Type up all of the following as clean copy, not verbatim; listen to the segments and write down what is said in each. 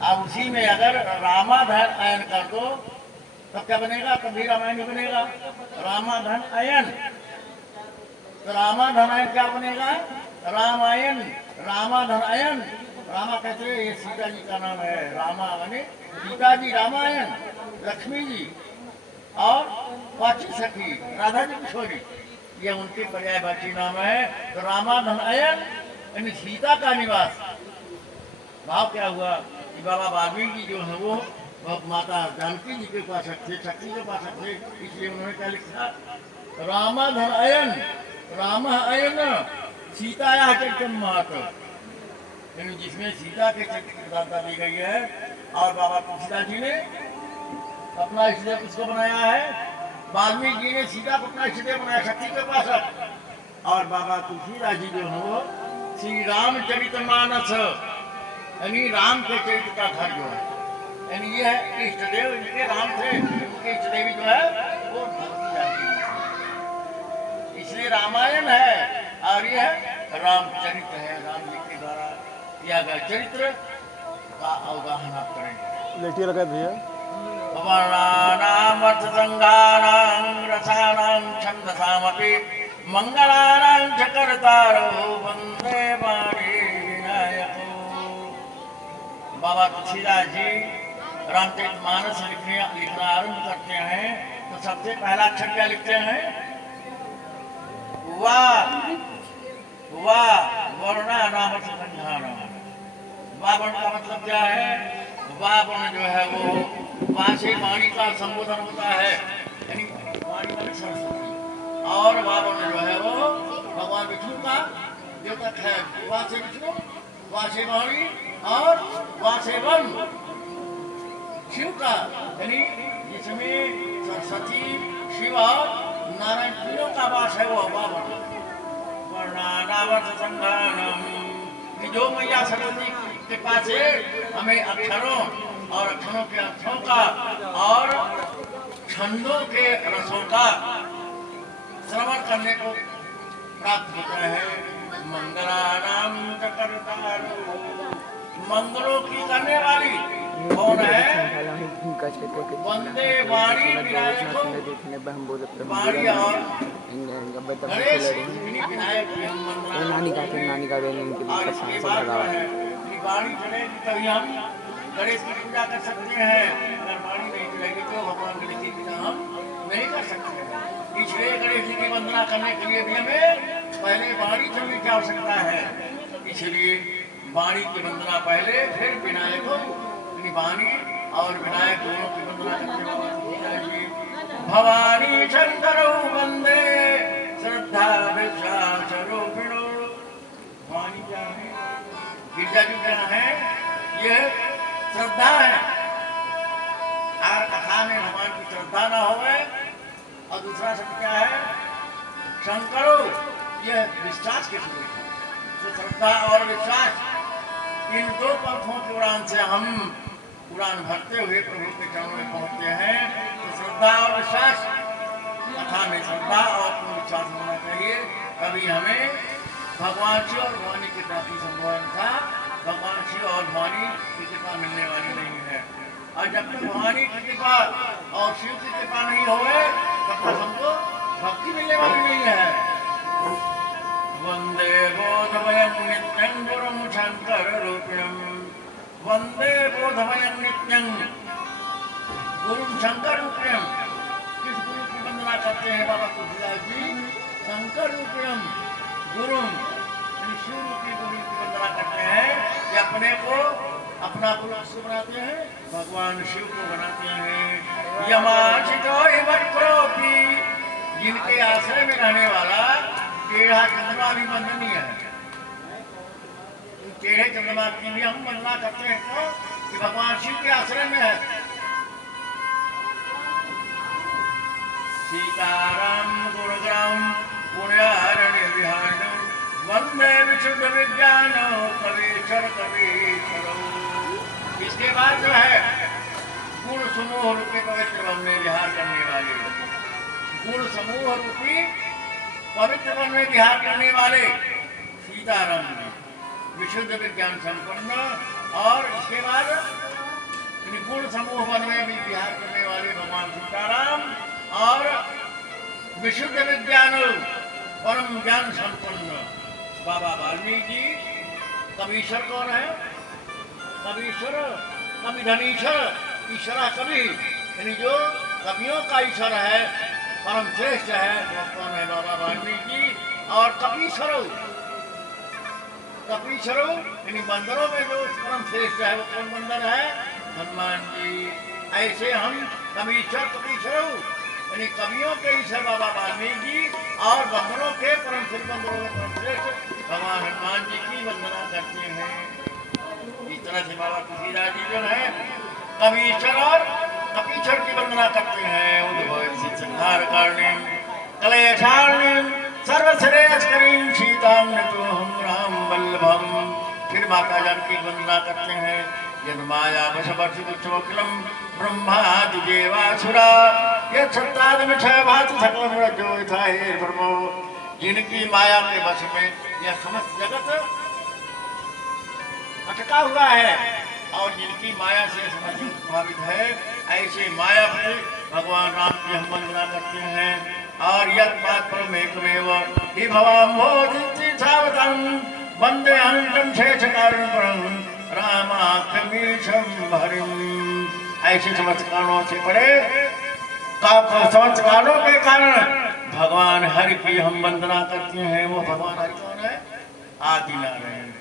अब उसी में अगर रामाधन अयन कर दो तो क्या बनेगा? कभी रामायण बनेगा। रामाधन अयन, तो रामाधन अयन क्या बनेगा? रामायण। रामाधन अयन, रामा कहते हैं ये सीता जी का नाम है। रामा माने सीता जी, रामायण लक्ष्मी जी, और वाची सखी राधा जी किशोरी, ये उनके पर्यायवाची नाम है। तो रामाधन अयन यानी सीता का निवास। भाव क्या हुआ कि बाबा वाल्मीकि जो है वो माता जानकी जी के पास थे, शक्ति के पास थे, इसलिए उन्होंने क्या लिखा? रामाधन अयन, राम अयन सीताया चरितम मात, यानी जिसमें सीता के चरित्र की प्रधानता दी गई है। और बाबा तुलसीदास जी ने अपना इष्टदेव किसको बनाया है? वाल्मीकि जी ने सीता को अपना इष्टदेव बनाया, शक्ति के पास। और बाबा तुलसीदास जी जो है वो श्री रामचरितमानस, यानी राम के चरित्र का घर जो है, यानी ये है इष्टदेव, इनके राम थे, उनके इष्टदेवी जो है वो तुलसीदास जी, इसलिए रामायण है। और ये है रामचरित्र है, राम जी के द्वारा किया गया चरित्र का अवगाहन आप करेंगे। लेटिए लगा भैया। वर्णानाम अर्थ संघानां रसानां छंदसामपि मंगलानां च कर्तारो वंदे वाणी विनायको। बाबा तुलसीदास जी रामचरितमानस लिखना आरंभ करते हैं तो सबसे पहला अक्षर क्या लिखते हैं? वाह। वर्णानाम अर्थ संघानां, वावर्ण का मतलब क्या है? वावर्ण जो है वो वहां से वाणी का संबोधन होता है, यानी वाणी माने सरस्वती, और वावर्ण जो है वो भगवान विष्णु का द्योतक है। वहां से विष्णु, वहां से वाणी, और वहां से वन शिव का, यानी जिसमें सरस्वती, शिव और नारायण तीनों का वास है वो वावर्ण। वर्णानावर्त संघानम, जो मैया सरस्वती के पास से हमें अक्षरों और अक्षरों के अर्थों का और छंदों के रसों का श्रवण करने को प्राप्त होता है। मंगलानाम च कर्तारो, मंगलों की करने वाली कौन है? वंदे वाणी विनायको, वाणी और गणेश विनायक की हम मंगला। और इसके बाद जो है वाणी चलेगी तभी हम गणेश की पूजा कर सकते हैं। अगर वाणी नहीं चलेगी तो भगवान गणेश की पूजा हम नहीं कर सकते हैं। इसलिए गणेश जी की वंदना करने के लिए भी हमें पहले वाणी चलने की आवश्यकता है। इसलिए वाणी की वंदना पहले, फिर विनायक को, वाणी और विनायक दोनों की वंदना करते हैं। भवानी शंकरो वंदे श्रद्धा विश्वास रूपिणो। वाणी क्या है? गिरजा जी क्या है? ये श्रद्धा है। और कथा में भगवान की श्रद्धा न होवे, और दूसरा शब्द क्या है? शंकरो, ये विश्वास के स्वरूप है। तो श्रद्धा और विश्वास, इन दो पंथों की उड़ान से हम उड़ान भरते हुए प्रभु के चरणों में पहुंचते हैं। तो श्रद्धा और विश्वास, कथा में श्रद्धा और विश्वास होना चाहिए, तभी हमें भगवान शिव और भवानी की प्राप्ति संभव था। भगवान शिव और भवानी की कृपा मिलने वाली नहीं है, और जब तक भवानी की कृपा और शिव की कृपा नहीं होवे तब तक हमको भक्ति मिलने वाली नहीं है। वंदे बोधमयं नित्यं गुरुं शंकर रूपिणं, वंदे बोधमयं नित्यं गुरुं शंकर रूपिणं। किस गुरु की वंदना करते हैं बाबा तुलसीदास जी? शंकर रूपिणं, गुरु शिव रूपी गुरु की वंदना करते हैं। कि अपने को अपना गुरु किसको बनाते हैं? भगवान शिव को बनाते हैं। यमाशितोहि वक्रोपि, जिनके आश्रय में रहने वाला टेढ़ा चंद्रमा भी वंदनीय है। टेढ़े चंद्रमा की भी हम वंदना करते हैं कि भगवान शिव के आश्रय में है। सीताराम गुरुग्राम पुण्यहरण विहारिणो, वंदे विशुद्ध विज्ञान कवीश्वर कवीश्वरो। इसके बाद जो है गुण समूह रूपी पवित्र वन में विहार करने वाले, गुण समूह रूपी पवित्र वन में विहार करने वाले सीताराम जी, विशुद्ध विज्ञान संपन्न। और इसके बाद समूह वन में भी विहार करने वाले भगवान सीताराम और विशुद्ध विज्ञान परम ज्ञान संपन्न बाबा वाल्मीकि जी। कवीश्वर कौन है? कवीश्वर कविधनीश्वर, ईश्वरा कवि, यानी जो कवियों का ईश्वर है, परम श्रेष्ठ है, वो कौन है? बाबा वाल्मीकि जी। और कपीश्वर, कपीश्वर यानी बंदरों में जो परम श्रेष्ठ है वो कौन बंदर है? हनुमान जी। ऐसे हम कवीश्वर कपीश्वर यानी कवियों के ईश्वर बाबा वाल्मीकि जी और बंदरों के परम श्रेष्ठ, बंदरों में परम श्रेष्ठ भगवान हनुमान जी की वंदना करते हैं। इस तरह से बाबा तुलसीदास जी जो है कवीश्वर और कपीश्वर की वंदना करते हैं। उद्भव संहार कारणीम कलेशारणीम सर्वश्रेयस्करीं सीतां नतोऽहं राम वल्लभम। फिर माता जानकी की वंदना करते हैं। यद माया वशवर्षितुच्छोखिलं ब्रह्मादि देवासुरा यत् सत्तादमिच्छय भाति सकलं रज्जो यथा हे प्रभो। जिनकी माया के वश में यह समस्त जगत अटका हुआ है और जिनकी माया से समस्त प्रभावित है, ऐसे मायापति भगवान राम की हम वंदना करते हैं। और यद बात परमेकमेव हि भवाम्भोधिति सावतं वंदे अनंतं शेष कारण परं रामाख्यमीशं हरिं। ऐसे समस्त कारणों से पड़े समस्त कारणों के कारण भगवान हरि की हम वंदना करते हैं। वो भगवान हरि कौन है? आदि नारायण,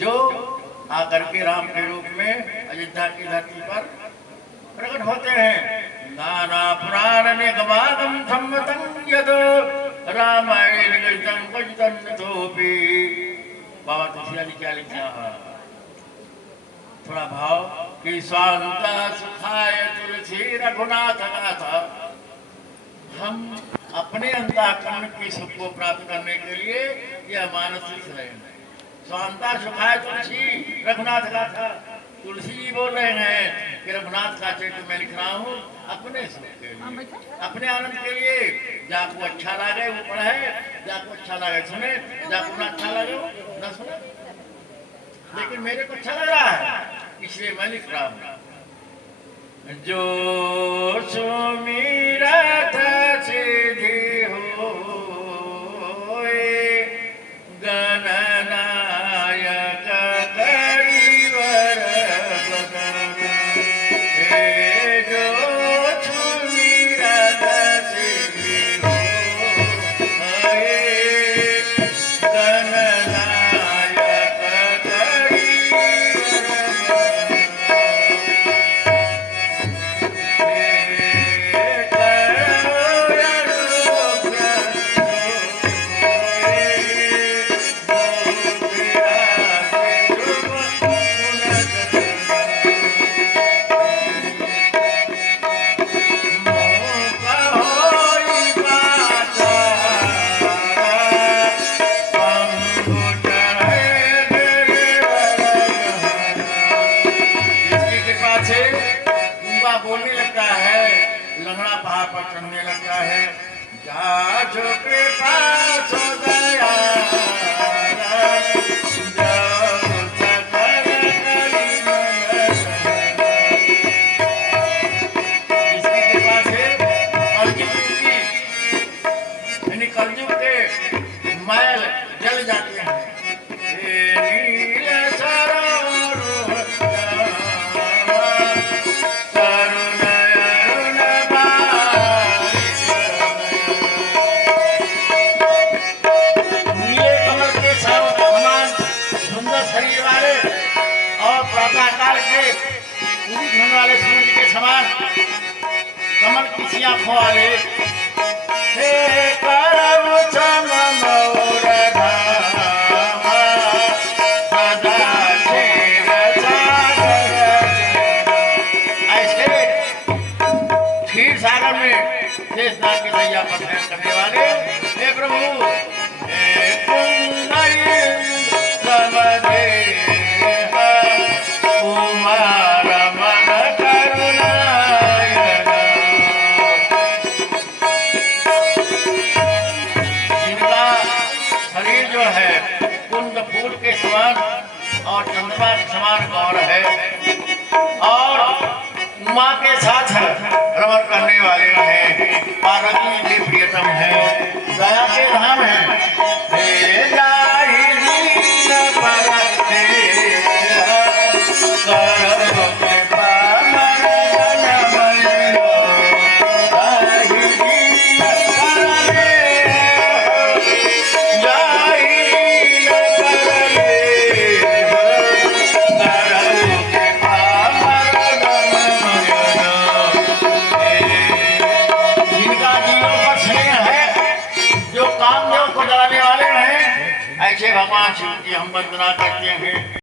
जो आकर के राम के रूप में अयोध्या की धरती पर प्रकट होते हैं। नाना पुराण निगमागम सम्मतं यद रामायण गीतं वचितं तोपि। बाबा तुलसीदास जी क्या लिखा है? थोड़ा भाव कि स्वांता सुखाय तुलसी रघुनाथ गाथा। हम अपने अंतःकरण के सुख को प्राप्त करने के लिए यह मानसिक है। स्वांता सुखाय तुलसी रघुनाथ गाथा। तुलसी जी बोल रहे हैं कि रघुनाथ का चरित्र मैं लिख रहा हूँ अपने सुख के लिए, अपने आनंद के लिए। जाको अच्छा लगे वो पढ़े, जाको अच्छा लगे सुने, जाको ना अच्छा लगे वो न सुने, लेकिन मेरे को अच्छा लग रहा है इसलिए मैं लिख रहा हूँ। जो सुमिरत सिद्धि होए गणनायक करिवर बदन। हे जो सुमिरत सिद्धि होए गणनायक करिवर बोलने लगता है, लंगड़ा पहाड़ पर चढ़ने लगता है। जा जो कृपा सो दया जिसकी कृपा से कलयुग के मैल जल जाते हैं। वाले सूर्य के समान कमल की सी आंखों वाले हे करम चम मोर धामा सदा क्षीर सागर। ऐसे क्षीर सागर में शेषनाग की नैया पर शयन करने वाले हे प्रभु हे पुण्य समदे वाले हैं, पार्वती के प्रियतम है, दया के धाम है। हे जाहि दीन परस्ते करो कृपा मन मयो, जाहि दीन परस्ते, जाहि दीन परस्ते करो कृपा मन मयो। जिनका जीवों पर स्नेह है, जो कामदेव को डराने वाले हैं, ऐसे भगवान शिव की हम वंदना करते हैं।